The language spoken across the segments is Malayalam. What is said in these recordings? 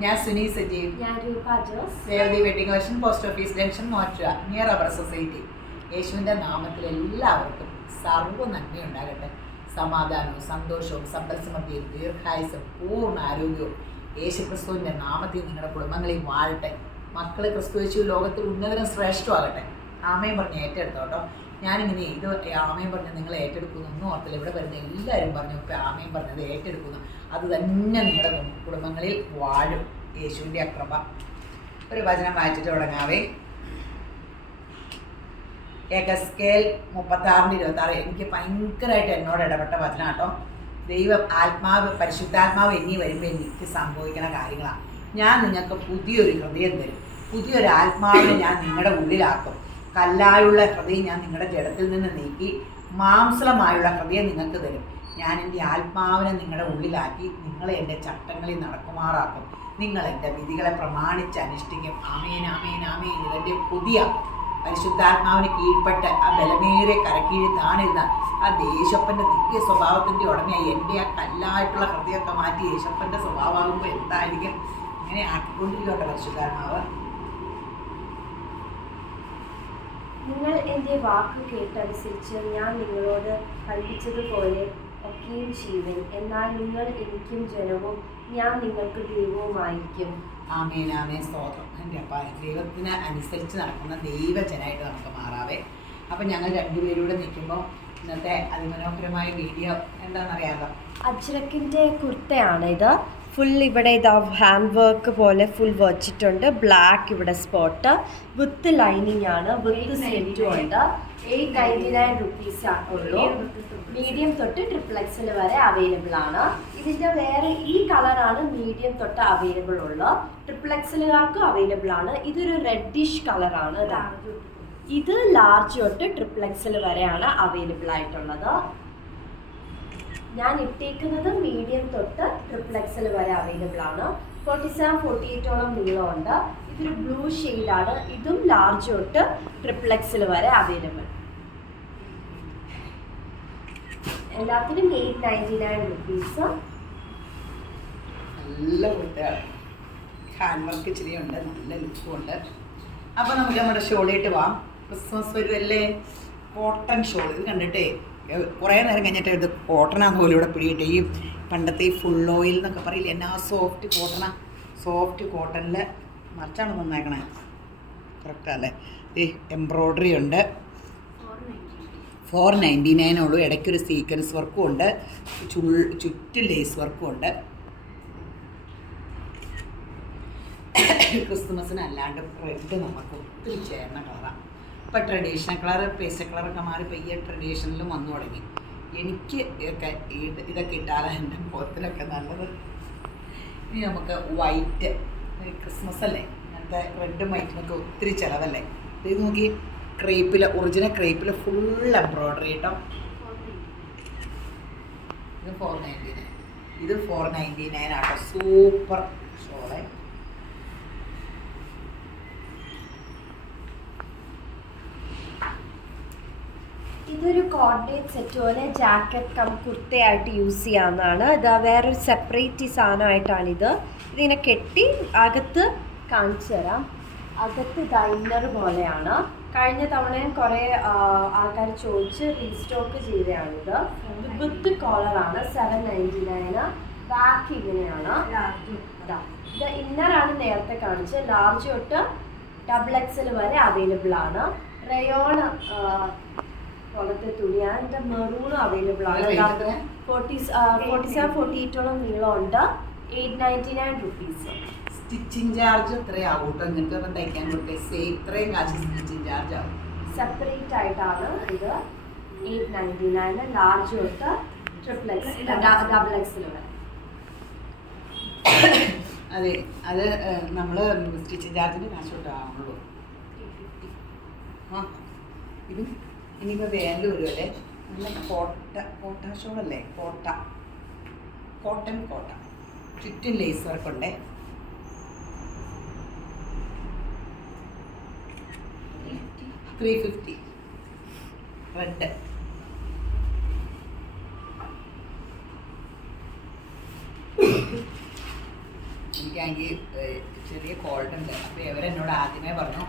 ഞാൻ സുനി സജീവ്. ഞാൻ Roopa Jose. Devathi wedding collection, post office junction, മോറ്റുക, നിയർ അവർ സൊസൈറ്റി. യേശുവിൻ്റെ നാമത്തിൽ എല്ലാവർക്കും സർവ്വ നന്മയുണ്ടാകട്ടെ. സമാധാനവും സന്തോഷവും സമ്പൽസമൃദ്ധിയും ദീർഘായുസും പൂർണ്ണ ആരോഗ്യവും യേശുക്രിസ്തുവിൻ്റെ നാമത്തിൽ നിങ്ങളുടെ കുടുംബങ്ങളിൽ വാഴട്ടെ. മക്കൾ ക്രിസ്തു യേശു ലോകത്തിൽ ഉന്നതരും ശ്രേഷ്ഠമാകട്ടെ. ആമയും പറഞ്ഞ് ഏറ്റെടുത്തോട്ടോ. ഞാനിങ്ങനെ ഇത് ആമയും പറഞ്ഞ് നിങ്ങൾ ഏറ്റെടുക്കുന്നു ഒന്നും ഓർത്തില്ല. ഇവിടെ വരുന്ന എല്ലാവരും പറഞ്ഞു ഇപ്പോൾ ആമയും പറഞ്ഞത് ഏറ്റെടുക്കുന്നു. അത് തന്നെ നിങ്ങളുടെ കുടുംബങ്ങളിൽ വാഴും. യേശുവിൻ്റെ കൃപ. ഒരു വചനം വായിച്ചിട്ട് തുടങ്ങാവേ. എഹെസ്കേൽ 36:26. എനിക്ക് ഭയങ്കരമായിട്ട് എന്നോട് ഇടപെട്ട വചനം കേട്ടോ. ദൈവം ആത്മാവ്, പരിശുദ്ധാത്മാവ് എന്നീ വരുമ്പോൾ എനിക്ക് സംഭവിക്കുന്ന കാര്യങ്ങളാണ്. ഞാൻ നിങ്ങൾക്ക് പുതിയൊരു ഹൃദയം തരും, പുതിയൊരു ആത്മാവിനെ ഞാൻ നിങ്ങളുടെ ഉള്ളിലാക്കും. കല്ലായുള്ള ഹൃദയം ഞാൻ നിങ്ങളുടെ ജഡത്തിൽ നിന്ന് നീക്കി മാംസളമായുള്ള ഹൃദയം നിങ്ങൾക്ക് തരും. ഞാൻ എൻ്റെ ആത്മാവിനെ നിങ്ങളുടെ ഉള്ളിലാക്കി നിങ്ങളെ എൻ്റെ ചട്ടങ്ങളിൽ നടക്കുമാറാക്കും. നിങ്ങൾ എൻ്റെ വിധികളെ പ്രമാണിച്ച് അനുഷ്ഠിക്കും. ആമേൻ ആമേൻ ആമേൻ. ഇതെൻ്റെ പുതിയ പരിശുദ്ധാത്മാവിന് കീഴ്പ്പെട്ട് ആ ബലമേറിയ കരക്കീഴിൽ താണിരുന്ന ആ യേശപ്പൻ്റെ ദിവ്യ സ്വഭാവത്തിൻ്റെ ഉടമയായി എൻ്റെ ആ കല്ലായിട്ടുള്ള ഹൃദയമൊക്കെ മാറ്റി യേശപ്പൻ്റെ സ്വഭാവമാകുമ്പോൾ എന്തായിരിക്കും? ഇങ്ങനെ ആക്കിക്കൊണ്ടിരിക്കട്ടെ പരിശുദ്ധാത്മാവ്. നിങ്ങൾ എൻ്റെ വാക്ക് കേട്ടനുസരിച്ച് ഞാൻ നിങ്ങളോട് കൽപ്പിച്ചതുപോലെ ഒക്കെയും ചെയ്യുവൻ. എന്നാൽ നിങ്ങൾ എനിക്കും ജനവും ഞാൻ നിങ്ങൾക്ക് ദൈവവുമായിരിക്കും. ആമേൻ ആമേൻ. സ്തോത്രം. എൻ്റെ അപ്പ ദൈവത്തിന് അനുസരിച്ച് നടക്കുന്ന ദൈവജനായിട്ട് നമുക്ക് മാറാവേ. അപ്പം ഞങ്ങൾ രണ്ടുപേരൂടെ നിൽക്കുമ്പോൾ ഇന്നത്തെ അതിമനോഹരമായ വീഡിയോ എന്താണെന്നറിയാമല്ലോ. അജ്രക്കിൻ്റെ കുർത്തയാണ് ഇത്. ഫുൾ ഇവിടെ ഇതാ ഹാൻഡ് വർക്ക് പോലെ ഫുൾ വച്ചിട്ടുണ്ട്. ബ്ലാക്ക് ഇവിടെ സ്പോട്ട് വിത്ത് ലൈനിങ് ആണ്, വിത്ത് സ്ലിറ്റും ഉണ്ട്. 899 റുപ്പീസ് ആക്കുള്ളൂ. മീഡിയം തൊട്ട് XXL വരെ അവൈലബിൾ ആണ്. ഇതിൻ്റെ വേറെ ഈ കളറാണ് മീഡിയം തൊട്ട് അവൈലബിൾ ഉള്ളത്. XXLകാർക്ക് അവൈലബിൾ ആണ്. ഇതൊരു റെഡിഷ് കളറാണ്. ഇത് ലാർജ് തൊട്ട് XXL വരെയാണ് അവൈലബിൾ ആയിട്ടുള്ളത്. ഞാൻ ഇട്ടേക്കുന്നത് മീഡിയം തൊട്ട് XXL വരെ അവൈലബിൾ ആണ്. 47-48ഓളം നീളമുണ്ട്. ഇതൊരു ബ്ലൂ ഷെയ്ഡാണ്. ഇതും ലാർജ് തൊട്ട് XXL വരെ അവൈലബിൾ. എല്ലാത്തിനും 899 റുപ്പീസ്. നല്ല കുട്ടിയാണ്. ഹാൻഡ് വർക്ക് ഇച്ചിരി ഉണ്ട്, നല്ല ലുക്കും ഉണ്ട്. അപ്പോൾ നമുക്ക് നമ്മുടെ ഷോളിട്ട് പോവാം. ക്രിസ്മസ് വരുമല്ലേ. Cotton shawl. ഇത് കണ്ടിട്ടേ കുറേ നേരം കഴിഞ്ഞിട്ട് ഇത് കോട്ടണാന്ന് പോലും ഇവിടെ പിടിയിട്ട്. ഈ പണ്ടത്തെ ഈ ഫുൾ ഓയിൽ എന്നൊക്കെ പറയില്ല, എന്നാ സോഫ്റ്റ് കോട്ടണ. സോഫ്റ്റ് കോട്ടണിൽ മറിച്ചാണ് നന്നാക്കണേ. കറക്റ്റല്ലേ. ഈ എംബ്രോയ്ഡറി ഉണ്ട്. 499 ഉള്ളൂ. ഇടയ്ക്കൊരു സീക്വൻസ് വർക്കും ഉണ്ട്. ചുറ്റും ലേസ് വർക്കും ഉണ്ട്. ക്രിസ്മസിന് അല്ലാണ്ട് റെഡ് നമുക്ക് ഒത്തിരി ചേർന്ന കളറാണ്. ഇപ്പം ട്രഡീഷണൽ കളർ, പേസ്റ്റൽ കളറൊക്കെ മാറി പയ്യെ ട്രഡീഷണലും വന്നു തുടങ്ങി. എനിക്ക് ഇതൊക്കെ ഇട്ടാലാണ് എൻ്റെ മുഖത്തിനൊക്കെ നല്ലത്. ഇനി നമുക്ക് വൈറ്റ്, ക്രിസ്മസ് അല്ലേ, അങ്ങനത്തെ റെഡും വൈറ്റിനൊക്കെ ഒത്തിരി ചിലവല്ലേ. ഇത് നോക്കി, ക്രേപ്പിൽ, ഒറിജിനൽ ക്രേപ്പിൽ ഫുൾ എംബ്രോയ്ഡറി കേട്ടോ. ഇത് 499. ഇത് 499 ആട്ടോ. സൂപ്പർ ഷോളെ. ഇതൊരു കോർഡിനേറ്റ് സെറ്റ് പോലെ ജാക്കറ്റ് കം കുർത്തയായിട്ട് യൂസ് ചെയ്യാവുന്നതാണ്. ഇത് വേറൊരു സെപ്പറേറ്റ് സാധനമായിട്ടാണിത്. ഇതിങ്ങനെ കെട്ടി അകത്ത് കാണിച്ചു തരാം. അകത്ത് ഇന്നർ പോലെയാണ്. കഴിഞ്ഞ തവണയും കുറേ ആൾക്കാർ ചോദിച്ച് റീസ്റ്റോക്ക് ചെയ്തതാണിത്. വിത്ത് കോളറാണ്. 799. ബാക്ക് ഇങ്ങനെയാണ്. ഇത് ഇന്നറാണ് നേരത്തെ കാണിച്ചത്. ലാർജ് തൊട്ട് XXL വരെ അവൈലബിൾ ആണ്. റയോൺ പോലത്തെ തുണിയാണ്. ഇതിൻ്റെ മെറൂണും അവൈലബിൾ ആണ്. 47-48ഓളം നീളമുണ്ട്. 899 റുപ്പീസ്. സ്റ്റിച്ചിങ് ചാർജ് എത്രയാവും കേട്ടോ? നിങ്ങൾക്ക് ഒന്നും തയ്ക്കാൻ കൊടുക്കുക ഇത്രയും കാശ് സ്റ്റിച്ചിങ് ചാർജ് ആവും. സെപ്പറേറ്റ് ആയിട്ടാണ് ഇത്. 899. ലാർജ് തൊട്ട് XXL വരെ. അതെ, അത് നമ്മൾ സ്റ്റിച്ചിങ് ചാർജിന് കാശ് തൊട്ടാവുള്ളൂ. ആ ഇതും ഇനിയിപ്പോൾ വേനൽ വരുമല്ലേ. നല്ല കോട്ട ഷോളല്ലേ. കോട്ടൺ ചുറ്റും ലേസ് വർക്കുണ്ടേ. 350. റെഡ്. എനിക്കാണെങ്കിൽ ചെറിയ കോൾഡ് ഉണ്ട്. അപ്പോൾ ഇവരെന്നോട് ആദ്യമേ പറഞ്ഞു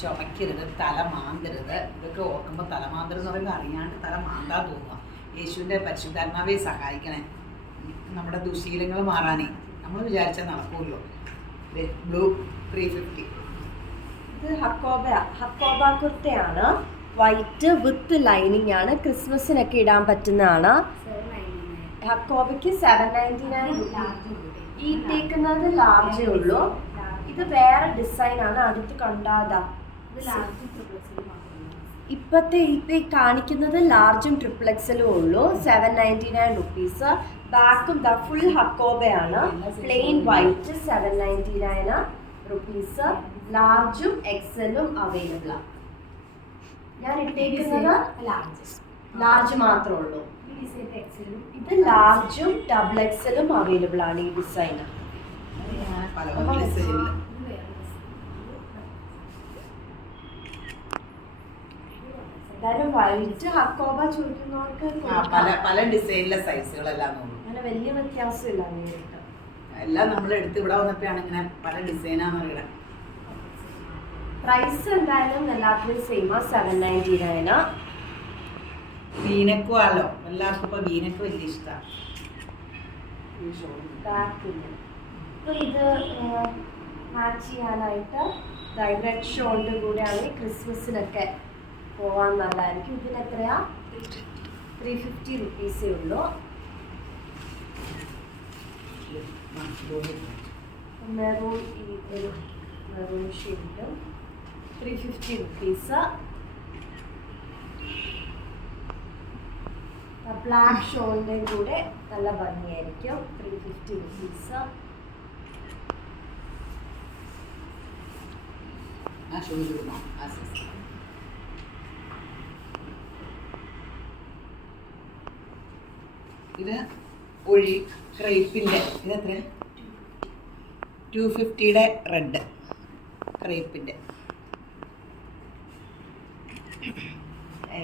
ചുമക്കരുത്, തല മാന്തരുത്. ഇതൊക്കെ ഓർക്കുമ്പോൾ തല മാന്തരുത് എന്ന് പറയുമ്പോൾ അറിയാണ്ട് തല മാന്താൻ തോന്നുക. യേശുവിൻ്റെ പരിശുദ്ധാത്മാവെ സഹായിക്കണേ നമ്മുടെ ദുശീലങ്ങൾ മാറാനേ. നമ്മൾ വിചാരിച്ചാൽ നടക്കുമല്ലോ. ബ്ലൂ 350. ഇത് ഹക്കോബ കുർത്തയാണ്. വൈറ്റ് വിത്ത് ലൈനിങ് ആണ്. ക്രിസ്മസിനൊക്കെ ഇടാൻ പറ്റുന്നതാണ്. ഹക്കോബയ്ക്ക് 799. ഈ ഇട്ടേക്കുന്നത് ലാർജേ ഉള്ളൂ. ഇത് വേറെ ഡിസൈൻ ആണ്. അടുത്ത് കണ്ടാതാ ഇപ്പൊ ഈ കാണിക്കുന്നത് ലാർജും ട്രിപ്ലെക്സലും ഉള്ളൂ. 799 റുപ്പീസ്. ബാക്കും ദ ഫുൾ ഹക്കോബയാണ്. Plain white 799 rupees. ലാർജും എക്സലും അവൈലബിൾ ആണ്. ഞാൻ ഇട്ടേക്കുന്നത് ലാർജ് മാത്രമേ ഉള്ളൂ. ഇത് ലാർജും ഡബിൾ എക്സലും അവൈലബിൾ ആണ്. ഈ ഡിസൈൻ എന്തായാലും വൈറ്റ് ഹക്കോബ ചോദിക്കുന്നവർക്ക് പല ഡിസൈനിലെ സൈസുകളെല്ലാം അങ്ങനെ വലിയ വ്യത്യാസമില്ല. നേരിട്ട് എല്ലാം നമ്മൾ എടുത്ത് ഇവിടെ വന്നപ്പോഴാണ് ഇങ്ങനെ പല ഡിസൈനാന്ന് പറയുന്നത്. പ്രൈസ് എന്തായാലും എല്ലാത്തിനും സെയിം 799. വീനക്കും ആണല്ലോ എല്ലാവർക്കും. ഇപ്പൊ വീനക്ക് വലിയ ഇഷ്ടമാണ്. അപ്പോൾ ഇത് മാച്ച് ചെയ്യാനായിട്ട് റെഡ് ഷോളിൻ്റെ കൂടെയാണ്. ക്രിസ്മസിനൊക്കെ പോകാൻ നല്ലതായിരിക്കും. ഇതിന് എത്രയാ? 350 റുപ്പീസേ ഉള്ളൂ. മെറൂൺ ഈ ഒരു മെറൂൺ ഷെയ്ഡ് 350 റുപ്പീസ്. ബ്ലാക്ക് ഷോളിൻ്റെ കൂടെ നല്ല ഭംഗിയായിരിക്കും. 350 റുപ്പീസ്. ഇത് ഒഴി ക്രേപ്പിൻ്റെ ഇതെത്ര? 250 റെഡ് ക്രേപ്പിൻ്റെ.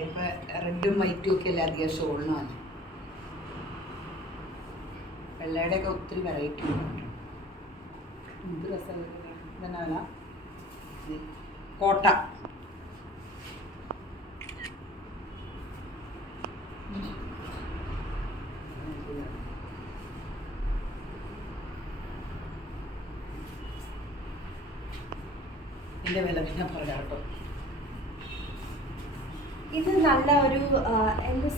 ഇപ്പം റെഡും വൈറ്റും ഒക്കെ അല്ലേ അധികം ഷോളിന് വന്നു. വെള്ളയുടെയൊക്കെ ഒത്തിരി വെറൈറ്റി ഉണ്ട്. എന്ത് രസമാണ്. ഇതെന്നാ കോട്ട. എൻ്റെ വില പിന്നെ പറയാം കേട്ടോ. ഇത് നല്ല ഒരു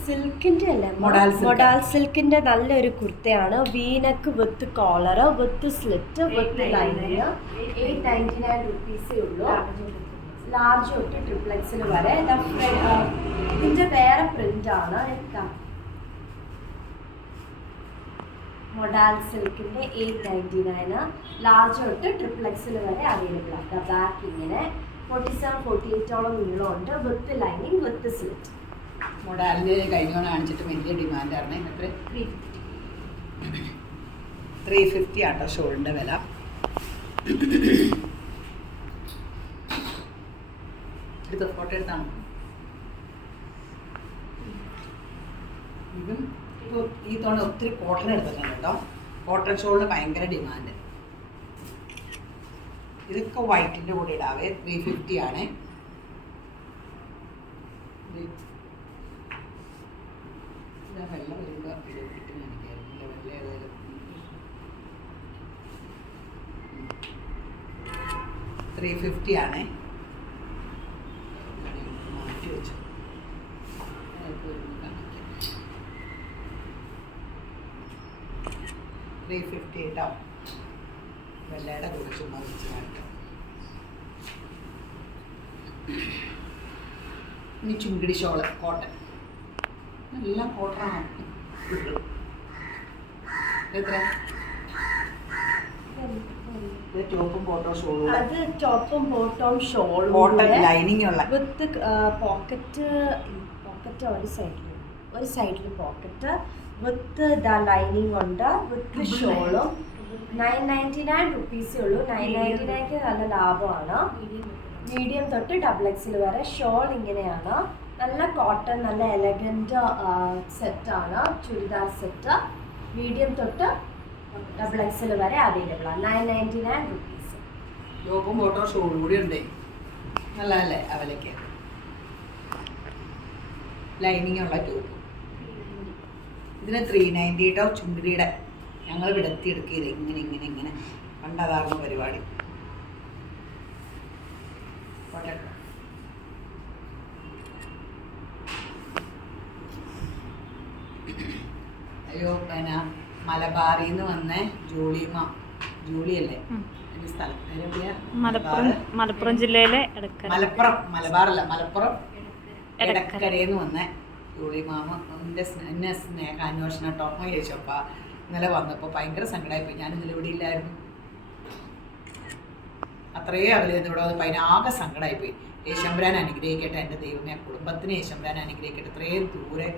സിൽക്കിന്റെ അല്ലേ, മൊഡാൽ സിൽക്കിന്റെ നല്ലൊരു കുർത്തയാണ്. V neck with collar with slit with lining. 899 റുപ്പീസേ ഉള്ളൂ. ലാർജ് തൊട്ട് ട്രിപ്ലെക്സിൽ വരെ. ഇതിന്റെ വേറെ പ്രിന്റ് ആണ്. മൊഡാൽ സിൽക്കിന്റെ 899. ലാർജ് തൊട്ട് ട്രിപ്ലെക്സിൽ വരെ അവൈലബിൾ ആണ്. ബാക്ക് ഇങ്ങനെ 47-48 നീളമുണ്ട്. വിത്ത് ലൈനിങ് വിത്ത് സ്ലിറ്റ്. മൊഡാലിൻ്റെ കഴിഞ്ഞോണം കാണിച്ചിട്ട് വലിയ ഡിമാൻഡാണ്. എത്ര? 350 ആട്ടോ ഷോളിൻ്റെ വില. എടുത്ത ഫോട്ടോ എടുത്താണ്. ഇതും ഇപ്പോൾ ഈ തവണ ഒത്തിരി കോട്ടൺ എടുത്തിട്ടുണ്ട് കേട്ടോ. കോട്ടൺ ഷോളിന് ഭയങ്കര ഡിമാൻഡ്. ഇതൊക്കെ വൈറ്റിൻ്റെ കൂടെ ഇടാവേ. 350 ആണ്. ഇതാ വെള്ളം വരുമ്പോൾ ഇട്ട് കാണിക്കാറില്ല. വെള്ളം ഏതായാലും 350 ആണ്. മാറ്റി വെച്ചു. 350 കേട്ടോ. വെള്ളയുടെ കൂടെ ചുമ്മാ വെച്ച് കാണിക്കാം. ഇനി ചുങ്കിടി ഷോള് കോട്ടൺ. എല്ലാം കോട്ടണാണ്. എത്ര? ടോപ്പും ബോട്ടം ഷോളും. അത് ടോപ്പും ബോട്ടം ഷോളും കോട്ടൺ ലൈനിങ് ഉള്ള വിത്ത് പോക്കറ്റ് ഒരു സൈഡിൽ പോക്കറ്റ് വിത്ത് ലൈനിങ് ഉണ്ട്. വിത്ത് ഷോളും 999 റുപ്പീസേ ഉള്ളൂ. 999 നല്ല ലാഭമാണ്. മീഡിയം തൊട്ട് ഡബിൾ എക്സിൽ വരെ. ഷോൾ ഇങ്ങനെയാണ്. നല്ല കോട്ടൺ നല്ല എലഗൻറ്റ് സെറ്റാണ്. ചുരിദാർ സെറ്റ്. മീഡിയം തൊട്ട് XL വരെ അവൈലബിൾ ആണ്. 999 റുപ്പീസ്. ടോപ്പും ബോട്ടോ ഷോളും കൂടി ഉണ്ട്. നല്ലതല്ലേ അവലേക്ക് ലൈനിങ് ഉള്ള ടോപ്പ്. ഇതിന് 390 കേട്ടോ. ചുണ്ടിരിയുടെ ഞങ്ങൾ വിടത്തിയെടുക്കിയത് ഇങ്ങനെ ഇങ്ങനെ ഇങ്ങനെ പണ്ടതാർന്ന പരിപാടി. അയ്യോ പിന്നെ മലബാറിന്ന് വന്ന ജൂലിയല്ലേ സ്ഥലം മലപ്പുറം ജില്ലയിലെ മലപ്പുറം എടക്കരയെന്ന് വന്ന ജൂളി മാമ എന്നെ സ്നേഹാന്വേഷണം ടോമോ ചോദിച്ചപ്പ ഇന്നലെ വന്നപ്പോൾ ഭയങ്കര സങ്കടമായിപ്പോയി. ഞാൻ ഇന്നലെ ഇവിടെ ഇല്ലായിരുന്നു. അത്രയും അവരിന്ന് ഇവിടെ വന്നപ്പോൾ അതിനാകെ സങ്കടമായിപ്പോയി. യേശമ്പരാൻ അനുഗ്രഹിക്കട്ടെ എൻ്റെ ദൈവമേ, കുടുംബത്തിന് യേശമ്പരാൻ അനുഗ്രഹിക്കട്ടെ. ഇത്രയും ദൂരെ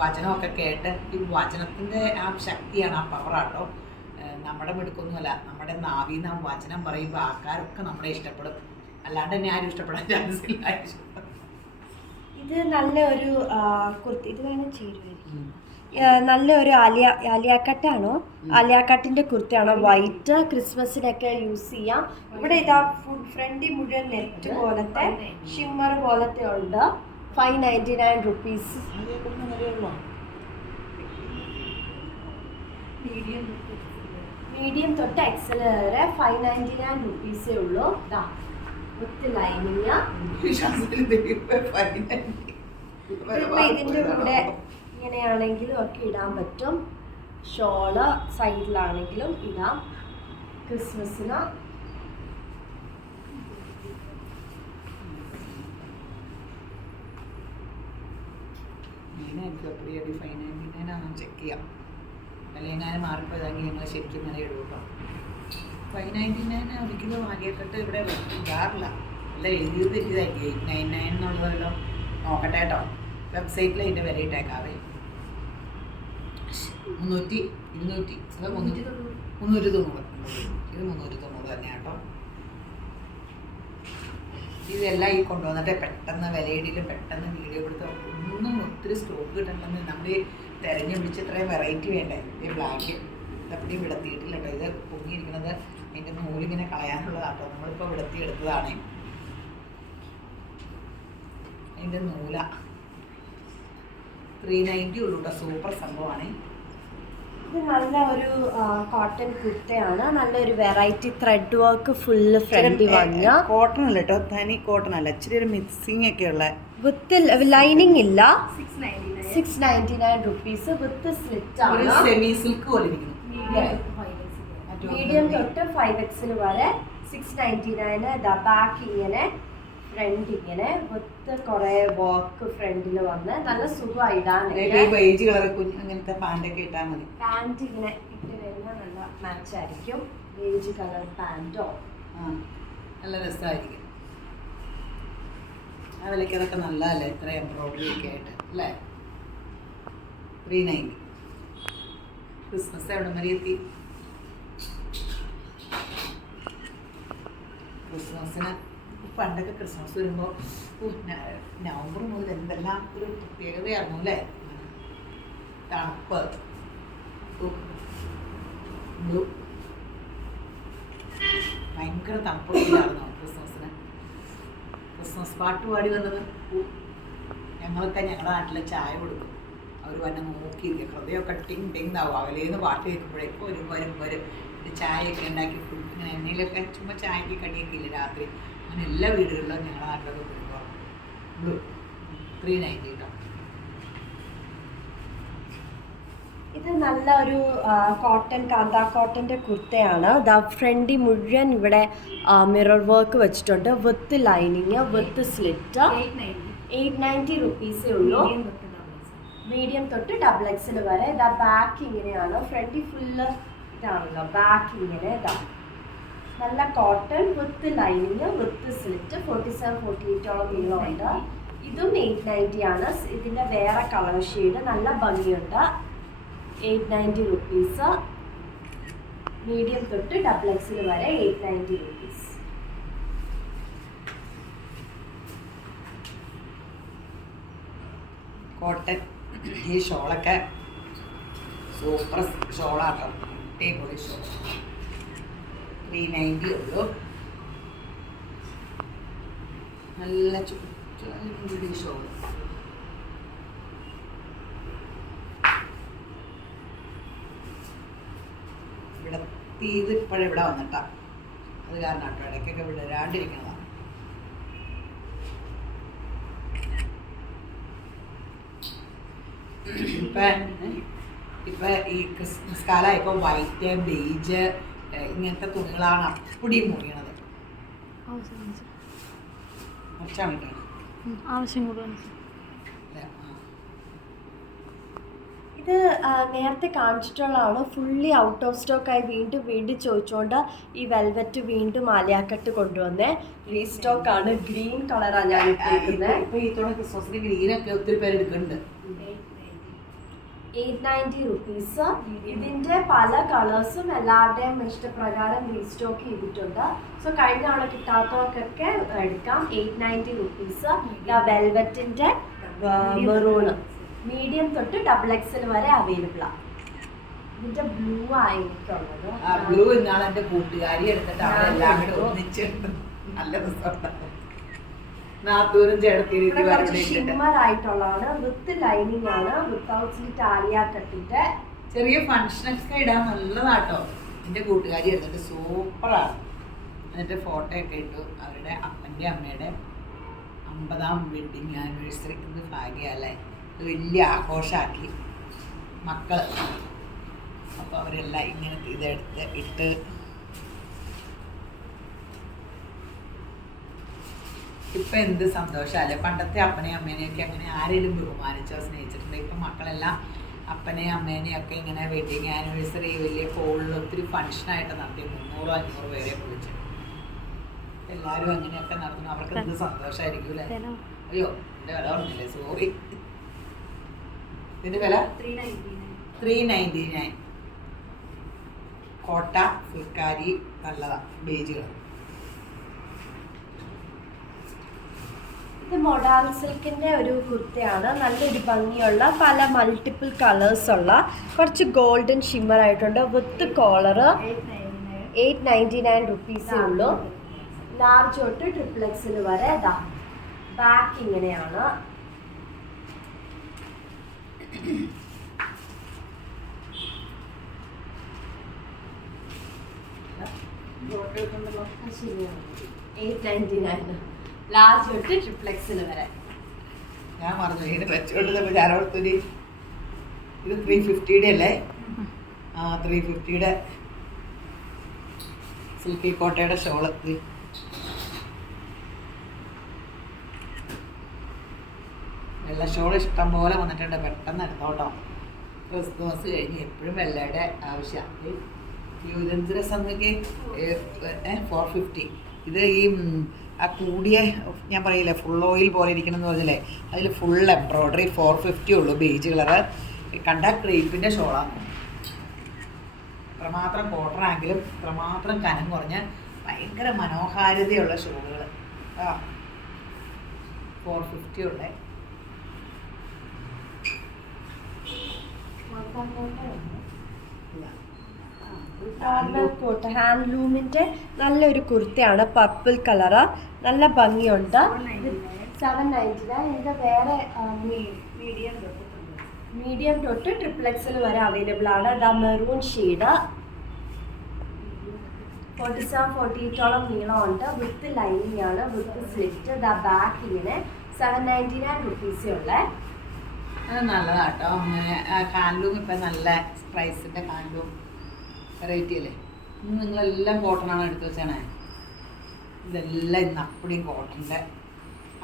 വചനമൊക്കെ കേട്ട് ഈ വചനത്തിൻ്റെ ആ ശക്തിയാണ്, ആ പവറാട്ടോ. നമ്മുടെ മിടുക്കൊന്നുമല്ല, നമ്മുടെ നാവിന്ന് ആ വചനം പറയുമ്പോൾ ആൾക്കാരൊക്കെ നമ്മളെ ഇഷ്ടപ്പെടും. അല്ലാണ്ട് തന്നെ ആരും ഇഷ്ടപ്പെടാൻ ചാൻസ് ഇല്ല. ഇത് നല്ലൊരു കുർത്തി. ഇത് വേണം ചേരുമായിരിക്കും. നല്ലൊരു ആലിയാക്കട്ടാണോ, ആലിയാക്കട്ടിൻ്റെ കുർത്തിയാണോ. വൈറ്റ് ക്രിസ്മസിനൊക്കെ യൂസ് ചെയ്യാം. ഇവിടെ ഇതാ ഫ്രണ്ടിൽ മുഴുവൻ നെറ്റ് പോലത്തെ ഷിമ്മർ പോലത്തെ ഉണ്ട്. 599 റുപ്പീസ്. മീഡിയം തൊട്ട് XL വരെ 599 റുപ്പീസേ ഉള്ളൂ. ഇതാ വിത്ത് ലൈനിങ്. ഇതിൻ്റെ കൂടെ ഇങ്ങനെയാണെങ്കിലും ഒക്കെ ഇടാൻ പറ്റും. ഷോള് സൈഡിലാണെങ്കിലും ഇടാം. ക്രിസ്മസിന് ചെക്ക് ചെയ്യാം. അല്ലെങ്കിൽ മാറിപ്പോയതാണെങ്കിൽ ഞങ്ങൾ ശരിക്കും നല്ല ഇടുക. 599 ഒരിക്കലും ആലിയക്കട്ട് ഇവിടെ ഇടാറില്ല. അല്ല എഴുതിയത് തെറ്റിയതായിരിക്കും. 899 എന്നുള്ളതല്ലോ. നോക്കട്ടെ കേട്ടോ, വെബ്സൈറ്റിൽ അതിൻ്റെ വില ഇട്ടേക്കാവേ. 390 ഇത് 390 തന്നെ കേട്ടോ. ഇതെല്ലാം ഈ കൊണ്ടുവന്നിട്ട് പെട്ടെന്ന് വിലയിടിലും പെട്ടെന്ന് വീഡിയോ കൊടുത്ത് ഒന്നും ഒത്തിരി സ്റ്റോക്ക് കിട്ടണമെന്ന് നമ്മൾ ഈ തിരഞ്ഞു പിടിച്ച് ഇത്രയും വെറൈറ്റി വേണ്ടേ. ഈ ബ്ലാക്ക് ഇതപ്പടി വിടത്തിയിട്ടില്ല കേട്ടോ. ഇത് പൊങ്ങിയിരിക്കുന്നത് അതിൻ്റെ നൂലിങ്ങനെ കളയാനുള്ളതാട്ടോ. നമ്മളിപ്പോൾ വിടത്തിയെടുത്തതാണ്. അതിൻ്റെ നൂല 390 ഉള്ളൂ കേട്ടോ. സൂപ്പർ സംഭവമാണ്. ഇത് നല്ല ഒരു കോട്ടൺ കുർത്തയാണ്. നല്ലൊരു വെറൈറ്റി ത്രെഡ് വർക്ക് ഫുള്ള് ഫ്രണ്ടിൽ വന്ന കോട്ടൺ അല്ല കേട്ടോ, തനി കോട്ടൺ അല്ല, ഇച്ചിരി ഒരു മിക്സിങ് ഒക്കെ ഉള്ള. വിത്ത് ലൈനിങ് ഇല്ല. 699 റുപ്പീസ്. വിത്ത് സ്ലിറ്റ് ആണ്. സെമി സിൽക്ക് പോലെ ഇരിക്കുന്നു. മീഡിയം തൊട്ട് 5XL വരെ 699. ബാക്ക് ഇങ്ങനെ ഫ്രണ്ട് ഇങ്ങനെ വിത്ത് കുറെ വർക്ക് ഫ്രണ്ടിൽ വന്ന് നല്ല സുഖമായി ബേജ് കളർ അങ്ങനത്തെ പാൻറ്റൊക്കെ ഇട്ടാൽ മതി. പാൻറ് ഇങ്ങനെ ഇട്ട് കഴിഞ്ഞാൽ നല്ല മാച്ച് ആയിരിക്കും. ബേജ് കളർ പാൻറ്റോ നല്ല രസമായിരിക്കും. ആ വിലയ്ക്ക് അതൊക്കെ നല്ലതല്ലേ, ഇത്ര എംബ്രോയിഡറി ഒക്കെ ആയിട്ട് അല്ലേ. 390. ക്രിസ്മസ് എവിടെ വരെ എത്തി? ക്രിസ്മസിന് പണ്ടൊക്കെ ക്രിസ്മസ് വരുമ്പോൾ നവംബർ മുതൽ എന്തെല്ലാം ഒരു പ്രത്യേകതയായിരുന്നു അല്ലേ. തണുപ്പ് ഭയങ്കര തണുപ്പൊക്കെയായിരുന്നു ക്രിസ്മസിന്. ക്രിസ്മസ് പാട്ട് പാടി വന്നത് ഞങ്ങളൊക്കെ ഞങ്ങളുടെ നാട്ടിൽ ചായ കൊടുക്കും. അവർ വന്നെ നോക്കിയിരിക്കും, ഹൃദയമൊക്കെ ടിങ് ടിങ് ആവും. അവലേന്ന് പാട്ട് കേൾക്കുമ്പോഴേക്കും വരും ചായയൊക്കെ ഉണ്ടാക്കി ഇങ്ങനെ എണ്ണയിലൊക്കെ ചുമ്മാ ചായക്ക് കടിയൊക്കെ ഇല്ല രാത്രി. അങ്ങനെ എല്ലാ വീടുകളിലും ഞങ്ങളുടെ നാട്ടിലൊക്കെ കൊടുക്കും. 390 കേട്ടോ. ഇത് നല്ല ഒരു കോട്ടൺ കാന്ത കോട്ടൻ്റെ കുർത്തയാണ്. ദാ ഫ്രണ്ടിൽ മുഴുവൻ ഇവിടെ മിറർ വർക്ക് വെച്ചിട്ടുണ്ട്. വിത്ത് ലൈനിങ് വിത്ത് സ്ലിറ്റ്. 890 റുപ്പീസേ ഉള്ളൂ. മീഡിയം തൊട്ട് XL വരെ. ഇതാ ബാക്ക് ഇങ്ങനെയാണ്. ഫ്രണ്ടിൽ ഫുള്ള് ഇതാണല്ലോ ബാക്ക് ഇങ്ങനെ. ഇതാ നല്ല cotton with lining with slit. 47-48ഓളം നീളമുണ്ട്. ഇതും 890 ആണ്. ഇതിൻ്റെ വേറെ കളർ ഷെയ്ഡ് നല്ല ഭംഗിയുണ്ട്. 890 റുപ്പീസ്. മീഡിയം തൊട്ട് XL വരെ 890 റുപ്പീസ്. കോട്ടൺ ഈ ഷോളൊക്കെ സൂപ്പർ ഷോളാട്ടോ. അടിപൊളി ഷോ 390 ഉള്ളൂ. നല്ല ചുറ്റും ഷോ. ഇവിടെ ഇത് ഇപ്പോഴും ഇവിടെ വന്നിട്ടാ, അത് കാരണം കേട്ടോ ഇടയ്ക്കൊക്കെ വിടരാണ്ടിരിക്കണതാണ്. ഇപ്പൊ ഈ ക്രിസ്മസ് കാലം ഇപ്പൊ വൈറ്റ് ബേജ് ഇങ്ങനത്തെ തുണികളാണ് അപ്പടിയും മുറിയണത്. ആവശ്യം കൂടുതൽ ഇത് നേരത്തെ കാണിച്ചിട്ടുള്ളതാണ്. ഫുള്ളി ഔട്ട് ഓഫ് സ്റ്റോക്കായി വീണ്ടും വീണ്ടും ചോദിച്ചുകൊണ്ട് ഈ വെൽവെറ്റ് വീണ്ടും ആലിയാക്കട്ട് കൊണ്ടുവന്നേ. റീസ്റ്റോക്കാണ്. ഗ്രീൻ കളറാണ് ഞാൻ ഇട്ടിരിക്കുന്നത്. ഇപ്പൊ ഈ തവണ ക്രിസ്മസിന് ഗ്രീനൊക്കെ ഒത്തിരി പേര് എടുക്കുന്നുണ്ട്. 890 റുപ്പീസ്. ഇതിന്റെ പല കളേഴ്സും എല്ലാവരുടെയും ഇഷ്ടപ്രകാരം റീസ്റ്റോക്ക് ചെയ്തിട്ടുണ്ട്. സോ കഴിഞ്ഞ തവണ കിട്ടാത്തവർക്കൊക്കെ എടുക്കാം. 890 റുപ്പീസ്. വെൽവെറ്റിന്റെ മെറൂണ് മീഡിയം തൊട്ട് XXL വരെ അവൈലബിൾ ആണ്. ഇതിന്റെ ബ്ലൂ ആയിരിക്കുള്ളത്. ബ്ലൂ ഇന്നാണ് എന്റെ കൂട്ടുകാരി എടുത്തിട്ട് അവരെല്ലാം കൂടെ ഒന്നിച്ചിട്ട് നല്ല രസമുണ്ടാവും. നാത്തൂരും ഷിമ്മർ ആയിട്ടുള്ളതാണ്. വിത്ത് ലൈനിങ് ആണ്. വിത്തൗട്ട് സ്ലിറ്റ് ആലിയ കട്ടിട്ട് ചെറിയ ഫങ്ഷനൊക്കെ ഇടാൻ നല്ലതാട്ടോ. എന്റെ കൂട്ടുകാരി എടുത്തിട്ട് സൂപ്പറാണ്. എന്നിട്ട് ഫോട്ടോ ഒക്കെ ഇട്ടു. അവരുടെ അപ്പൻ്റെ അമ്മയുടെ 50ാം വെഡിങ് ആനിവേഴ്സറി. ഇത് ഭാഗ്യമല്ലേ, വലിയ ആഘോഷമാക്കി മക്കൾ. അപ്പോൾ അവരെല്ലാം ഇങ്ങനത്തെ ഇതെടുത്ത് ഇട്ട് ഇപ്പം എന്ത് സന്തോഷമല്ലേ. പണ്ടത്തെ അപ്പനെയും അമ്മേനെയൊക്കെ അങ്ങനെ ആരെങ്കിലും ബഹുമാനിച്ചോ സ്നേഹിച്ചിട്ടുണ്ട്. ഇപ്പം മക്കളെല്ലാം അപ്പനെയും അമ്മേനെയും ഒക്കെ ഇങ്ങനെ വെഡിങ് ആനിവേഴ്സറി വലിയ ഹോളിൽ ഒത്തിരി ഫങ്ഷനായിട്ട് നടത്തി 300-500 പേരെ വിളിച്ചു. എല്ലാവരും അങ്ങനെയൊക്കെ നടത്തുന്നു. അവർക്ക് എന്ത് സന്തോഷമായിരിക്കും അല്ലേ. അയ്യോ എൻ്റെ വില പറഞ്ഞില്ലേ, സോറി. ഇതിൻ്റെ വില 399. കോട്ട ഫുൽക്കാരി നല്ലതാണ്. ബേജുകൾ. ഇത് മൊഡാൽ സിൽക്കിന്റെ ഒരു കുർത്തയാണ്. നല്ലൊരു ഭംഗിയുള്ള പല മൾട്ടിപ്പിൾ കളേഴ്സ് ഉള്ള കുറച്ച് ഗോൾഡൻ ഷിമ്മർ ആയിട്ടുണ്ട്. വിത്ത് കോളർ. 899 റുപ്പീസേ ഉള്ളൂ. ലാർജ് തൊട്ട് XXL വരെ. ഇതാ ബാക്ക് ഇങ്ങനെയാണ്. ശരിയാണ്. 899 ലാർജ് തൊട്ട് XXL വരെ. ഞാൻ മറന്നു ഇതിന് വെച്ചുകൊണ്ടിരുന്നപ്പോൾ ഞാനോടത്തൊരു ഇത് 350 അല്ലേ. 350 സിൽക്കി കോട്ടയുടെ ഷോള്. വെള്ള ഷോൾ ഇഷ്ടം പോലെ വന്നിട്ടുണ്ട്. പെട്ടെന്ന് എടുത്തോട്ടോ. ക്രിസ്മസ് കഴിഞ്ഞ് എപ്പോഴും വെള്ളയുടെ ആവശ്യമാണ്. യൂജൻസ് രസം എന്നൊക്കെ 450. ഇത് ഈ ആ കൂടിയ ഞാൻ പറയില്ലേ ഫുൾ ഓയിൽ പോലെ ഇരിക്കണമെന്ന് പറഞ്ഞില്ലേ, അതിൽ ഫുൾ എംബ്രോയ്ഡറി. 450 ഉള്ളൂ. Beige colour. കണ്ട ക്രേപ്പിൻ്റെ ഷോളാണ്. ഇത്രമാത്രം കോട്ടൺ ആണെങ്കിലും ഇത്രമാത്രം കനം കുറഞ്ഞ് ഭയങ്കര മനോഹാരിതയുള്ള ഷോളുകൾ. 450 ഉള്ളേ. ഹാൻഡ്ലൂമിന്റെ നല്ലൊരു കുർത്തയാണ്. Purple colour. നല്ല ഭംഗിയുണ്ട്. 799. ഇതിന്റെ വേറെ മീഡിയം തൊട്ട് XXL വരെ അവൈലബിൾ ആണ്. The maroon shade. 47-48 നീളമുണ്ട്. വിത്ത് ലൈനിങ് ആണ്. വിത്ത് സ്ലിറ്റ്. ദ ബാക്ക് ഇങ്ങനെ 799 റുപ്പീസേ ഉള്ളേ. അത് നല്ലതാട്ടോ. അങ്ങനെ ഹാൻഡ്ലൂം ഇപ്പം നല്ല പ്രൈസിൻ്റെ ഹാൻഡ്ലൂം വെറൈറ്റി അല്ലേ. ഇന്ന് നിങ്ങളെല്ലാം കോട്ടണാണ് എടുത്ത് വെച്ചേണേ. ഇതെല്ലാം ഇന്ന് അപ്പടിയും കോട്ടൻ്റെ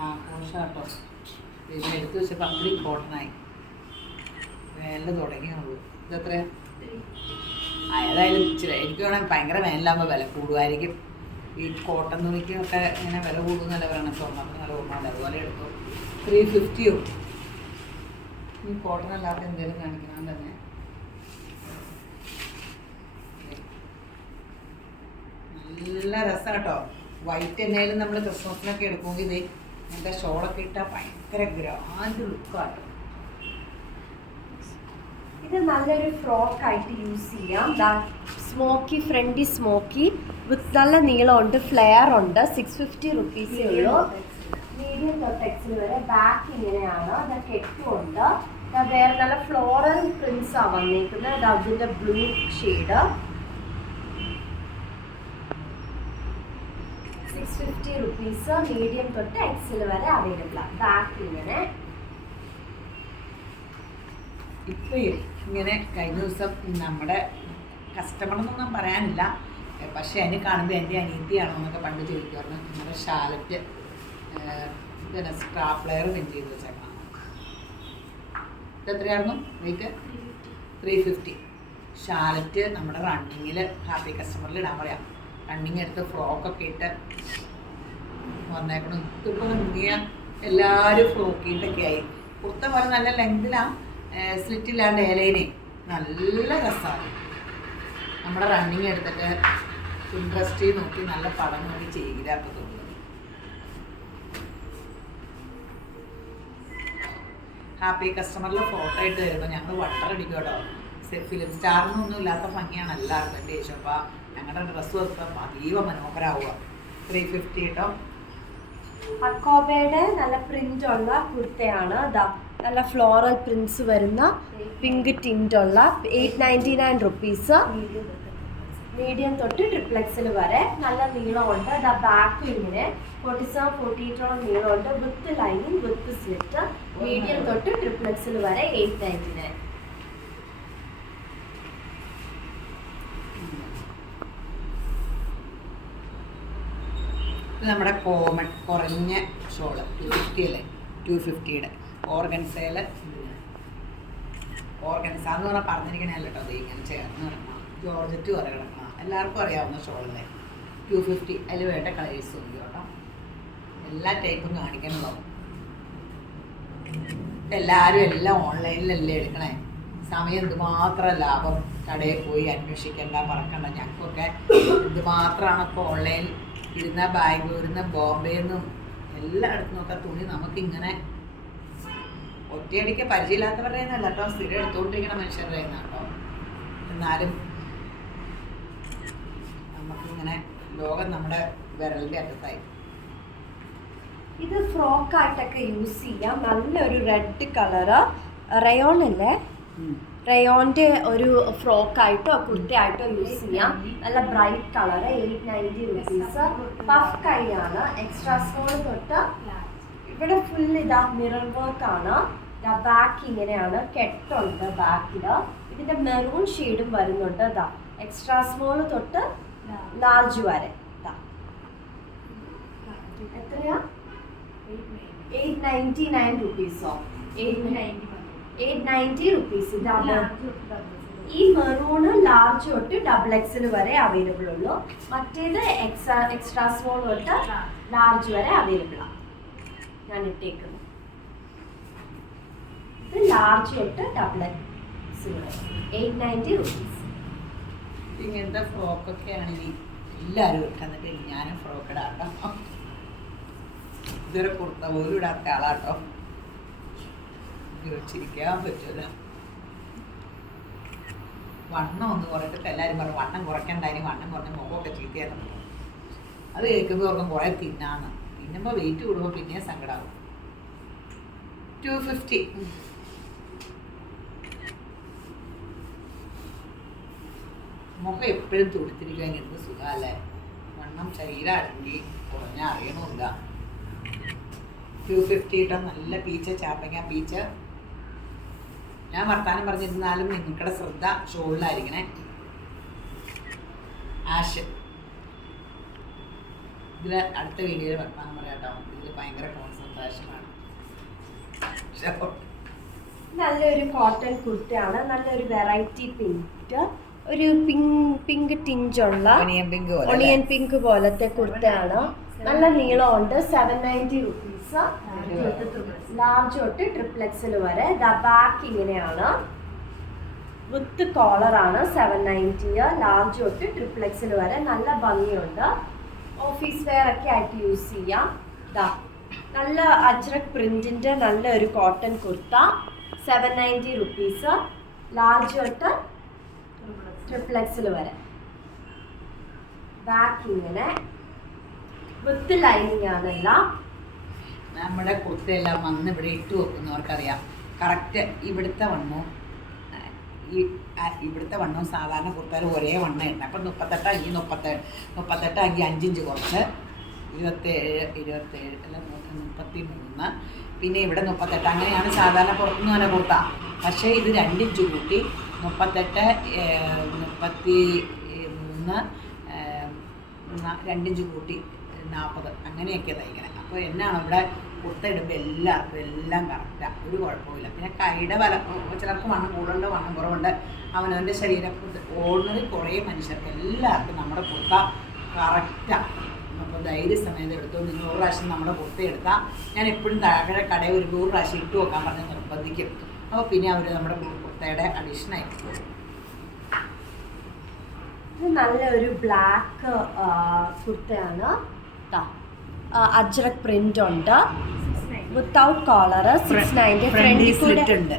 ആഘോഷാട്ടോ. പിന്നെ എടുത്ത് വെച്ചപ്പോൾ അപ്പടിയും കോട്ടണായി. വേനൽ തുടങ്ങിയുള്ളൂ. ഇതെത്രയാ? ഏതായാലും ഇച്ചിരി എനിക്ക് വേണമെങ്കിൽ ഭയങ്കര വേനലാകുമ്പോൾ വില കൂടുമായിരിക്കും. ഈ കോട്ടൺ തുണിക്കൊക്കെ ഇങ്ങനെ വില കൂടുന്നല്ല പറയണം. സ്വർണ്ണത്തിന് വില കൂടുന്നുണ്ട്. അതുപോലെ എടുത്തു 350 ഈ കോട്ടൺ അല്ലാത്ത എന്തെങ്കിലും കാണിക്കണം തന്നെ. നല്ല രസം കേട്ടോ. വൈറ്റ് എന്നാലും നമ്മൾ ക്രിസ്മസിനൊക്കെ എടുക്കുമെങ്കിൽ ഇത് ഇങ്ങനത്തെ ഷോളൊക്കെ ഇട്ടാൽ ഭയങ്കര ഗ്രാൻഡ് ലുക്കാട്ടോ. ഇത് നല്ലൊരു ഫ്രോക്ക് ആയിട്ട് യൂസ് ചെയ്യാം. സ്മോക്കി, ഫ്രണ്ടി സ്മോക്കി വിത്ത് നല്ല നീളമുണ്ട്, ഫ്ലെയർ ഉണ്ട്. 650 റുപ്പീസേ ഉള്ളൂ. മീഡിയം തൊട്ട് എക്സിൽ വരെ. ബാക്ക് ഇങ്ങനെയാണ്. കെട്ടുമുണ്ട്. വേറെ നല്ല ഫ്ലോറൽ പ്രിന്റ്സ് ആണ് വന്നേക്കുന്നത്. അതിന്റെ ബ്ലൂ ഷെയ്ഡ്. 650 റുപ്പീസ്. മീഡിയം തൊട്ട് എക്സിൽ വരെ അവൈലബിൾ ആണ്. ബാക്ക് ഇങ്ങനെ. ഇപ്പൊ ഇങ്ങനെ കഴിഞ്ഞ ദിവസം നമ്മുടെ കസ്റ്റമർ എന്നൊന്നും പറയാനില്ല, പക്ഷെ അതിന് കാണുമ്പോൾ എൻ്റെ അനിയത്തിയാണോ എന്നൊക്കെ പണ്ട് ചോദിക്കുമായിരുന്നു. നമ്മുടെ ഷാലറ്റ് പിന്നെ സ്ക്രാപ്ലെയർ പിൻ ചെയ്ത് വെച്ചേക്കണം. ഇത് എത്രയായിരുന്നു റേറ്റ്? 350. ഷാലറ്റ് നമ്മുടെ റണ്ണിങ്ങിൽ ഹാപ്പി കസ്റ്റമറിൽ ഇടാൻ പറയാം. റണ്ണിങ് എടുത്ത് ഫ്രോക്കൊക്കെ ഇട്ട് വന്നേക്കണം. ഇതിപ്പോൾ മുങ്ങിയ എല്ലാവരും ഫ്രോക്കിയിട്ടൊക്കെ ആയി. കുർത്ത പോലെ നല്ല ലെങ്തിലാണ്, സ്ലിറ്റില്ലാണ്ട് ഏലയിനെ നല്ല രസമാണ്. നമ്മുടെ റണ്ണിങ് എടുത്തിട്ട് ഇൻട്രസ്റ്റ് നോക്കി നല്ല പടം നോക്കി ചെയ്യുക. അപ്പോൾ തോന്നുന്നു ഹാപ്പി കസ്റ്റമറിൽ ഫോട്ടോ ഇട്ട് തരുമ്പോൾ ഞങ്ങൾ വട്ടറടിക്കും കേട്ടോ. ഫിലിം സ്റ്റാറിനൊന്നും ഇല്ലാത്ത ഭംഗിയാണ് എല്ലാവർക്കും. എൻ്റെ ശേഷം അപ്പോൾ ഞങ്ങളുടെ ഡ്രസ്സ് വെക്കുമ്പോൾ അതീവ മനോഹരമാവുക. 350 കേട്ടോ. അക്കോബയുടെ നല്ല പ്രിന്റ് ഉള്ള കുർത്തയാണ്. നല്ല ഫ്ലോറൽ പ്രിന്റ്സ് വരുന്ന പിങ്ക് ടിന്റ് ഉള്ള 899 റുപ്പീസ്. മീഡിയം തൊട്ട് ട്രിപ്ലെക്സിൽ വരെ. നല്ല നീളമുണ്ട്. ബാക്ക് ഇങ്ങനെ 47-48 നീളമുണ്ട്. വിത്ത് ലൈനിങ്, വിത്ത് സ്ലിറ്റ്. മീഡിയം തൊട്ട് ട്രിപ്ലെക്സിൽ വരെ 899. ഇത് നമ്മുടെ കോമൺ കുറഞ്ഞ ഷോള് 250 അല്ലേ, 250യുടെ ഓർഗൻസയിൽ. ഓർഗൻസ എന്ന് പറഞ്ഞാൽ പറഞ്ഞിരിക്കണല്ലോ കേട്ടോ. അത് ഇങ്ങനെ ചേർന്ന് കിടക്കണം, ജോർജറ്റ് വരെ കിടക്കണം. എല്ലാവർക്കും അറിയാവുന്ന ഷോളല്ലേ. 250. അതിൽ വേണ്ട കളേഴ്സ് ഉണ്ട് കേട്ടോ. എല്ലാ ടൈപ്പും കാണിക്കണല്ലോ. എല്ലാവരും എല്ലാം ഓൺലൈനിലല്ലേ എടുക്കണേ. സമയം എന്തുമാത്രം ലാഭം. കടയിൽ പോയി അന്വേഷിക്കേണ്ട, പറക്കണ്ട. ഞങ്ങൾക്കൊക്കെ എന്തുമാത്രമാണ് ഇപ്പോൾ ഓൺലൈൻ ഇരുന്ന ബാംഗ്ലൂരിൽ നിന്ന്, ബോംബെയിൽ നിന്നും എല്ലായിടത്തും നോക്കുക തുണി നമുക്കിങ്ങനെ ഒറ്റയടിക്ക് പരിചയമില്ലാത്തവരുടെ നിന്നല്ല കേട്ടോ, സ്ഥിരം എടുത്തുകൊണ്ടിരിക്കുന്ന മനുഷ്യരുടെ നിന്നാണ് കേട്ടോ. എന്നാലും നമുക്കിങ്ങനെ ലോകം നമ്മുടെ വിരലിൻ്റെ അറ്റത്തായി. ഇത് ഫ്രോക്കായിട്ടൊക്കെ യൂസ് ചെയ്യാം. നല്ലൊരു റെഡ് കളറ് റയോൺ അല്ലേ, റയോണിൻ്റെ ഒരു ഫ്രോക്കായിട്ടോ കുർത്തയായിട്ടോ യൂസ് ചെയ്യാം. നല്ല ബ്രൈറ്റ് കളറ്. 890 റുപ്പീസ്. പഫ് കൈയാണ്. എക്സ്ട്രാ സ്മോൾ തൊട്ട് ഇവിടെ ഫുൾ ഇതാ മിറർ വർക്കാണ്. ബാക്ക് ഇങ്ങനെയാണ്. കെട്ടുണ്ട് ബാക്കിൽ. ഇതിൻ്റെ മെറൂൺ ഷെയ്ഡും വരുന്നുണ്ട്. ഇതാ എക്സ്ട്രാ സ്മോൾ തൊട്ട് ലാർജ് വരെ. എത്രയാ? 899 റുപ്പീസോ? 890 റുപ്പീസ്. ഈ മെറൂണ് ലാർജ് തൊട്ട് XXL വരെ അവൈലബിൾ ഉള്ളൂ. മറ്റേത് എക്സ്ട്രാ സ്മോൾ തൊട്ട് ലാർജ് വരെ അവൈലബിൾ ആണ്. ഞാൻ ഇട്ടേക്കുന്നു. ഇത് ലാർജ് തൊട്ട് XXL വരെ 890 റുപ്പീസ്. ഇങ്ങനത്തെ ഫ്രോക്കൊക്കെ ആണെങ്കിൽ എല്ലാവരും ഇട്ടെന്നിട്ട് ഞാനും ഫ്രോക്ക് ഇടാട്ടോ. ഇതൊരു കുർത്ത പോലും ഇടാത്ത ആളാട്ടോ. ചിരിക്കാൻ പറ്റില്ല. വണ്ണം ഒന്ന് കുറച്ചിട്ട് എല്ലാവരും പറഞ്ഞു വണ്ണം കുറയ്ക്കണ്ടായി, വണ്ണം കുറഞ്ഞ മുഖമൊക്കെ ചീത്തയായിരുന്നു. അത് കേൾക്കുമ്പോൾ ഓർക്കും കുറേ തിന്നാന്ന്. തിന്നുമ്പോൾ വെയിറ്റ് കൂടുമ്പോൾ പിന്നെയും സങ്കടമാകും. 250. മുഖം എപ്പോഴും തുടുത്തിരിക്കാൻ എന്ത് സുഖമല്ലേ. വണ്ണം ശരീരമാണെങ്കിൽ കുറഞ്ഞ അറിയണമില്ല. 250 ഇട്ടോ. നല്ല പീച്ച്, ചാപ്പങ്ങ പീച്ച്. ഞാൻ വർത്താനം പറഞ്ഞിരുന്നാലും നിങ്ങളുടെ ശ്രദ്ധ ഷോളിലായിരിക്കണേ. ആഷ്. ഇതിൽ അടുത്ത വീഡിയോയിൽ വർത്താനം പറയാം കേട്ടോ. ഇതിൽ ഭയങ്കര കോൺസെൻട്രേഷനാണ്. നല്ലൊരു കോട്ടൺ കുർത്തയാണ്. നല്ലൊരു വെറൈറ്റി പിങ്ക്, ഒരു പിങ്ക് ടിഞ്ചുള്ള ഒണിയൻ പിങ്ക് പോലത്തെ കുർത്തയാണ്. നല്ല നീളമുണ്ട്. 790 റുപ്പീസ്. ലാർജ് തൊട്ട് XXL വരെ. ബാക്ക് ഇങ്ങനെയാണ്. വിത്ത് കോളറാണ്. 790. ലാർജ് തൊട്ട് XXL വരെ. നല്ല ഭംഗിയുണ്ട്. ഓഫീസ് വെയർ ഒക്കെ ആയിട്ട് യൂസ് ചെയ്യാം. നല്ല അജ്രക് പ്രിന്റിന്റെ നല്ലൊരു കോട്ടൺ കുർത്ത. 790 റുപ്പീസ്. ലാർജ് തൊട്ട് ട്രിപ്ലെക്സിൽ വരെ. ബാക്ക് ഇങ്ങനെ വിത്ത് ലൈനിങ് ആണ് എല്ലാം. നമ്മുടെ കുർത്തയെല്ലാം വന്ന് ഇവിടെ ഇട്ട് വെക്കുന്നവർക്കറിയാം കറക്റ്റ് ഇവിടുത്തെ വണ്ണവും ഇവിടുത്തെ വണ്ണവും സാധാരണ കുർത്തയിൽ ഒരേ വണ്ണം ഇടണം. അപ്പം 38 38 5 ഇഞ്ച് കുറച്ച് 27 അല്ല 33, പിന്നെ ഇവിടെ 38. അങ്ങനെയാണ് സാധാരണ പുറത്തുനിന്ന് തന്നെ കുർത്ത. പക്ഷേ ഇത് 2 ഇഞ്ച് കൂട്ടി 38, 33, 2 ഇഞ്ച് കൂട്ടി 40 അങ്ങനെയൊക്കെ തയ്ക്കണം. അപ്പോൾ എന്നാണ് ഇവിടെ കുർത്ത ഇടുമ്പോൾ എല്ലാവർക്കും എല്ലാം കറക്റ്റാണ്, ഒരു കുഴപ്പമില്ല. പിന്നെ കൈയുടെ ചിലർക്ക് വണ്ണം കൂടുതലുണ്ട്, വണ്ണം കുറവുണ്ട്. അവനവൻ്റെ ശരീരം ഓർഡിനറി കുറേ മനുഷ്യർക്ക് എല്ലാവർക്കും നമ്മുടെ കുർത്ത കറക്റ്റാണ്. അപ്പോൾ ധൈര്യസമയത്ത് എടുത്തു. 100 പ്രാവശ്യം നമ്മുടെ കുർത്ത എടുത്താൽ ഞാൻ എപ്പോഴും താഴെ കടയിൽ ഒരു 100 പ്രാവശ്യം ഇട്ട് വെക്കാൻ പറഞ്ഞ് നിർബന്ധിക്കും. അപ്പോൾ പിന്നെ അവർ നമ്മുടെ കുർത്തയുടെ അഡീഷനായി പോകും. ഇത് നല്ലൊരു ബ്ലാക്ക് കുർത്തയാണ്. അജ്രക് പ്രിന്റ് ഉണ്ട്, വിത്തൗട്ട് കോളർ. 690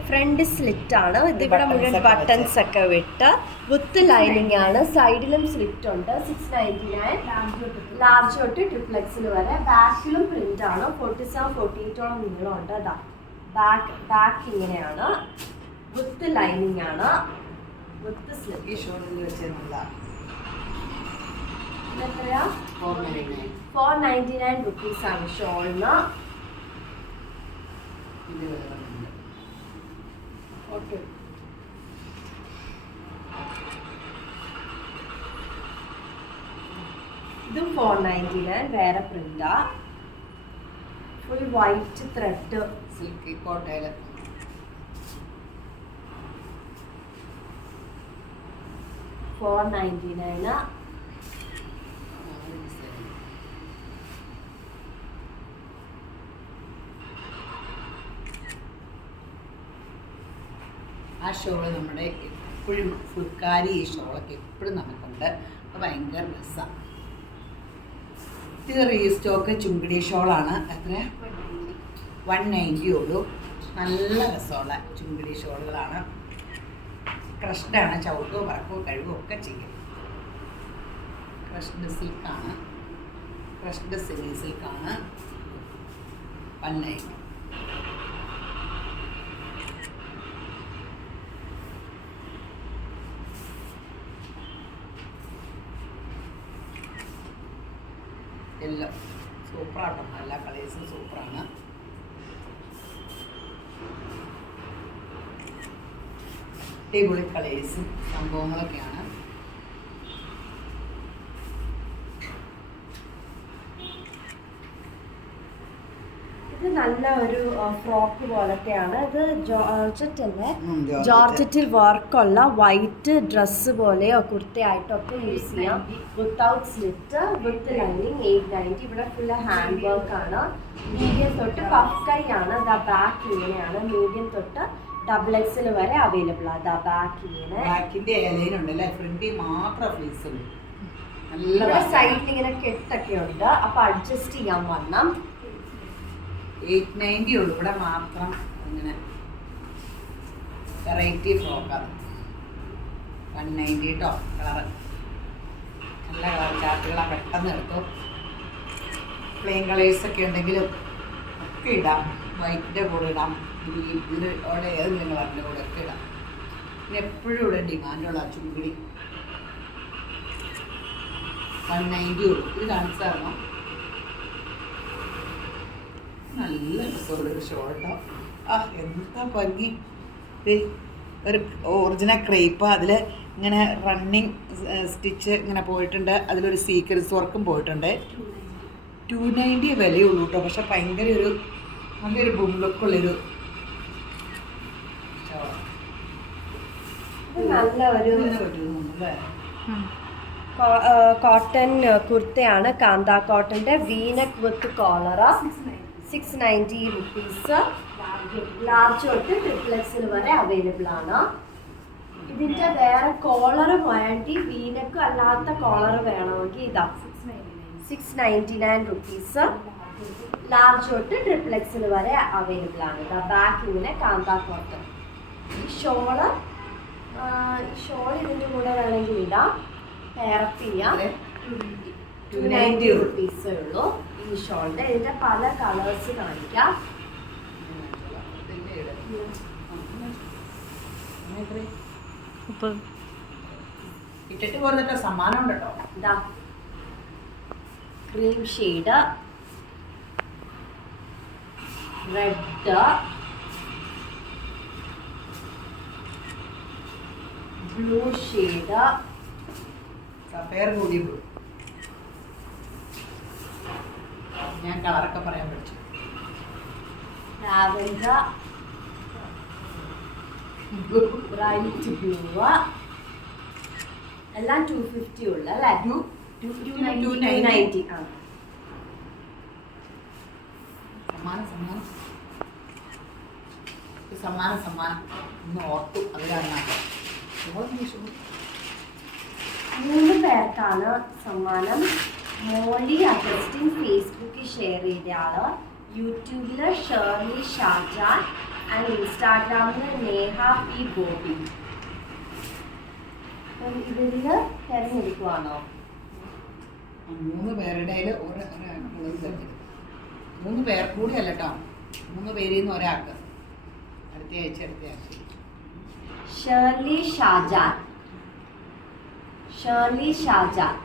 ഫ്രണ്ട് സ്ലിറ്റ് ആണ്. ഇതിവിടെ മുഴുവൻ ബട്ടൺസ് ഒക്കെ വിട്ട് വിത്ത് ലൈനിങ് ആണ്. സൈഡിലും സ്ലിറ്റ് ഉണ്ട്. 699. ലാർജ് തൊട്ട് ട്രിപ്ലെക്സിൽ വരെ. ബാക്കിലും പ്രിന്റ് ആണ്. 47, 48 നീളമുണ്ട്. അതാ ബാക്ക് ഇങ്ങനെയാണ്. വിത്ത് ലൈനിങ് ആണ്, വിത്ത് സ്ലിറ്റ്. ഈ ഷോളിൽ വെച്ച് എത്രയാ? 499 റുപ്പീസ് ആണ് ഷോളിന്. ഓക്കെ, ഇതും 499. വേറെ പ്രിന്റാ. ഫുൾ വൈറ്റ് ത്രെഡ് സിൽക്കി കോട്ടയിൽ 499. ആ ഷോള് നമ്മുടെ എപ്പോഴും ഫുൾക്കാരി ഈ ഷോളൊക്കെ എപ്പോഴും നമുക്കുണ്ട്. അപ്പോൾ ഭയങ്കര രസമാണ്. ഇത് റീസ്റ്റോക്ക് ചുങ്കിടി ഷോളാണ്. എത്ര? 190 ഉള്ളൂ. നല്ല രസമുള്ള ചുങ്കിടി ഷോളുകളാണ്. ക്രഷ്ഡാണ്. ചവിട്ടോ പറക്കോ കഴിവോ ഒക്കെ ചെയ്യും. ക്രഷ്ഡ് സിൽക്കാണ്. ക്രഷ്ഡ് സെമി സിൽക്കാണ്. 190. എല്ലാം സൂപ്പറാട്ടോ. എല്ലാ കളേഴ്സും സൂപ്പറാണ്. അടിപൊളി കളേഴ്സും സംഭവങ്ങളൊക്കെയാണ്. ഇത് നല്ല ഒരു ഫ്രോക്ക് പോലത്തെയാണ്. ഇത് ജോർജറ്റ് അല്ലേ? ജോർജറ്റിൽ വർക്കുള്ള വൈറ്റ് ഡ്രസ്സ് പോലെയോ കുർത്തയായിട്ടോ ഒക്കെ യൂസ് ചെയ്യാം. Without slit, with lining. 890. ഇവിടെ ഫുള്ള് ഹാൻഡ് വർക്ക് ആണ്. മീഡിയം തൊട്ട് പഫ് കൈ ആണ്. ദാ ബാക്ക് ഇങ്ങനെയാണ്. മീഡിയം തൊട്ട് XXL വരെ അവൈലബിൾ ആണ്. ദാ ബാക്ക് ഇങ്ങനെ. ബാക്കിന്റെ ഇലയിലുണ്ടല്ലേ, ഫ്രണ്ടിൽ മാത്രം ഫ്ലീസ് ഉണ്ട്. നല്ല സൈഡിൽ ഇങ്ങനെ കെട്ടൊക്കെ ഉണ്ട്. അപ്പൊ അഡ്ജസ്റ്റ് ചെയ്യാൻ വണ്ണം. 890 ഉള്ളൂ. ഇവിടെ മാത്രം ഇങ്ങനെ വെറൈറ്റി ഫ്രോക്കാണ്. 190 കേട്ടോ. കളറ് നല്ല കളർ ചാർട്ടുകളാണ്. പെട്ടെന്ന് എടുത്തു. പ്ലെയിൻ കളേഴ്സൊക്കെ ഉണ്ടെങ്കിലും ഒക്കെ ഇടാം. വൈറ്റിൻ്റെ കൂടെ ഇടാം. ഇതിലൂടെ ഏതെങ്കിലും കളറിൻ്റെ കൂടെ ഒക്കെ ഇടാം. പിന്നെ എപ്പോഴും ഇവിടെ ഡിമാൻഡുള്ള ചുങ്കിടി 190 ഉള്ളൂ. ഇത് കാണിച്ചു തരണം. നല്ല രസമുള്ളൊരു ഷോട്ടോ. എന്താ ഭംഗി. ഒരു ഒറിജിനൽ ക്രേപ്പ്. അതിൽ ഇങ്ങനെ റണ്ണിങ് സ്റ്റിച്ച് ഇങ്ങനെ പോയിട്ടുണ്ട്. അതിലൊരു സീക്വൻസ് വർക്കും പോയിട്ടുണ്ട്. 290 വിലയുള്ളൂ കേട്ടോ. പക്ഷെ ഭയങ്കര ഒരു നല്ലൊരു ബും ലുക്കുള്ളൊരു നല്ല ഒരു കോട്ടൺ കുർത്തയാണ്. കാന്ത കോട്ടന്റെ വീനക്ക് വിത്ത് കോളറ. 690 റുപ്പീസ്. ലാർജ് തൊട്ട് XXL വരെ അവൈലബിൾ ആണ്. ഇതിന്റെ വേറെ കോളർ വേണ്ടി വീനക്ക് അല്ലാത്ത കോളർ വേണമെങ്കിൽ ഇതാ 699 റുപ്പീസ്. ലാർജ് തൊട്ട് XXL വരെ അവൈലബിൾ ആണ്. ഇതാ ബാക്ക് ഇങ്ങനെ കാന്ത കോട്ടൺ. ഈ ഷോള് ഷോൾ ഇതിൻ്റെ കൂടെ വേണമെങ്കിൽ ഇടാം, പെയറപ്പ് ചെയ്യാം. അതെ. 290 റുപ്പീസേ ഉള്ളൂ ഈ ഷോളിൻ്റെ. ഇതിൻ്റെ പല കളേഴ്സ് കാണിക്കാം. മുപ്പത്. ഇട്ടിട്ട് കൊടുത്തിട്ട് സമ്മാനം ഉണ്ട് കേട്ടോ. ഇതാ cream shade, red, blue shade, sapphire കൂടി ബ്ലൂ. ഞാൻ കളറൊക്കെ പറയാൻ പഠിച്ചു. ലാവൻഡർ, ബ്രൈറ്റ് ബ്ലൂ, എല്ലാം 250 ഉള്ള അല്ലേ? 290. ആ സമ്മാനം ഇന്ന് ഓർത്തു. അത് കാരണം 3 പേർക്കാണ് സമ്മാനം. മോളി അഗസ്റ്റിൻ ഫേസ്ബുക്കിൽ ഷെയർ ചെയ്ത ആള്, യൂട്യൂബിൽ ഷേർലി ഷാജാൻ ആൻഡ് ഇൻസ്റ്റാഗ്രാമിൽ നേഹ പി ഗോപി. ഇതിൽ തിരഞ്ഞെടുക്കുവാണോ? 3 പേരുടെ 3 പേർ കൂടി അല്ല കേട്ടോ, 3 പേരിൽ നിന്ന് ഒരാൾക്ക്. അടുത്ത ആഴ്ച. ഷേർലി ഷാജാൻ, ഷേർലി ഷാജാൻ.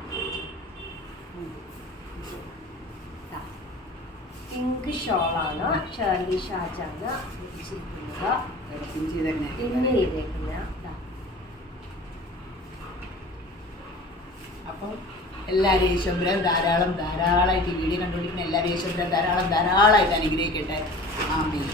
പിങ്ക് ഷോളാണ് ഷേർലി ഷാജാന് വെച്ചിരിക്കുന്നത്. പിന്നെ ചെയ്തേക്കുന്ന അപ്പം എല്ലാവരും യേശുബ്രൻ ധാരാളമായിട്ട് ഈ വീഡിയോ കണ്ടുപിടിക്കുന്ന എല്ലാവരും യേശുബ്രൻ ധാരാളമായിട്ട് അനുഗ്രഹിക്കട്ടെ. ആമേൻ.